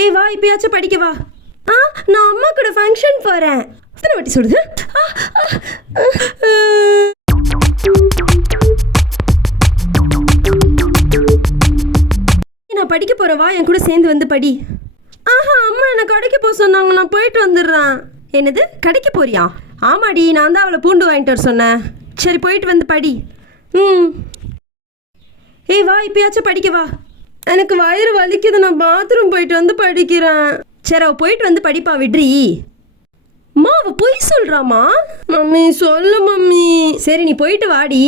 ஏய் வா இப்பயாச்சும் படிக்க வா. நான் அம்மா கூட ஃபங்க்ஷன் போகிறேன். எத்தனை வாட்டி சொல்லுது? நான் படிக்க போகிறேன், வா என் கூட சேர்ந்து வந்து படி. அம்மா என்னை கடைக்கு போக சொன்னாங்க, நான் போயிட்டு வந்துடுறேன். என்னது கடைக்கு போறியா? ஆமாடி, நான் தான் அவளை பூண்டு வாங்கிட்டு வர சொன்னேன். சரி போயிட்டு வந்து படி. ஏய் வா இப்பயாச்சும் படிக்க வா. எனக்கு வயிறு வலிக்குது, நான் பாத்ரூம் போயிட்டு வந்து படிக்கிறேன். சரி அவள் போயிட்டு வந்து படிப்பா, விட்ரி. அம்மா அவள் பொய் சொல்கிறாம்மா. மம்மி சொல்லு மம்மி. சரி நீ போயிட்டு வாடி.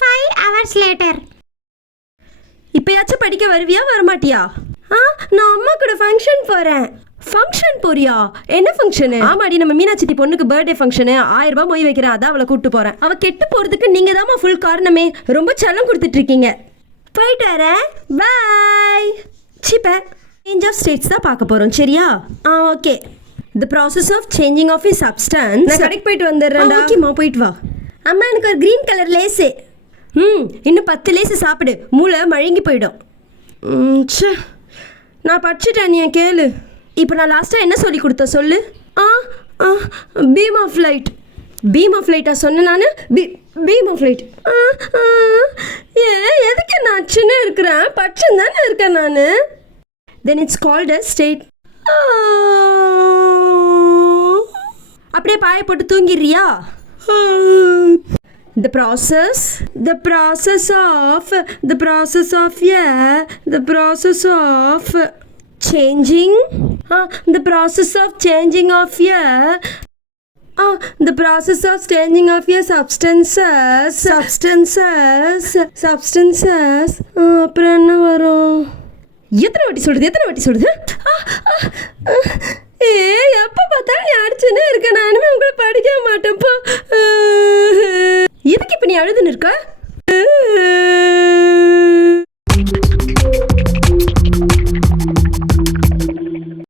5 hours later. இப்பயாச்சும் படிக்க வருவியா வரமாட்டியா? நான் அம்மா கூட ஃபங்க்ஷன் போகிறேன். ஃபங்க்ஷன் போறியா? என்ன ஃபங்க்ஷனு? ஆமாடி, நம்ம மீனாட்சி பொண்ணுக்கு பர்த்டே ஃபங்க்ஷனு. 1000 ரூபாய் மொய் வைக்கிறேன், அதான் அவளை கூப்பிட்டு போகிறேன். அவள் கெட்டு போகிறதுக்கு நீங்கள் தாம்மா ஃபுல் காரணமே. ரொம்ப செல்லம் கொடுத்துட்ருக்கீங்க. போயிட்டு வரேன், பாய். சீப்ப சேஞ்ச் ஆஃப் ஸ்டேட்ஸ் தான் பார்க்க போகிறோம், சரியா? Okay. The process of changing of a substance. நான் கடைக்கு போயிட்டு வந்துடுறேன். ஓகேம்மா போயிட்டு வா. அம்மா எனக்கு ஒரு க்ரீன் கலர் லேஸு. இன்னும் 10 லேஸு சாப்பிடு, மூளை மழுங்கி போயிடும். நான் படிச்சுட்டேன், நீ கேளு. இப்போ நான் லாஸ்ட்டாக என்ன சொல்லி கொடுத்த சொல்லு. Beam of light. Beam of லைட்டா சொன்னேன் நான்? Beam of light. எதுக்கு நான் சின்ன இருக்கிறேன்? பச்சன் தானே இருக்கேன் நான். Then it's called a state. அப்படியே பாய போட்டு தூங்கிடுறியா? The process changing the process of changing of your substances அப்புறம் என்ன வரும்? எத்தனை வாட்டி சொல்றது? எப்போ பார்த்தாலும் நீ அடிச்சுன்னே இருக்க. நானுமே உங்களை படிக்க மாட்டேன்ப்பா. எதுக்கு இப்போ நீ அழுதுன்னு இருக்க?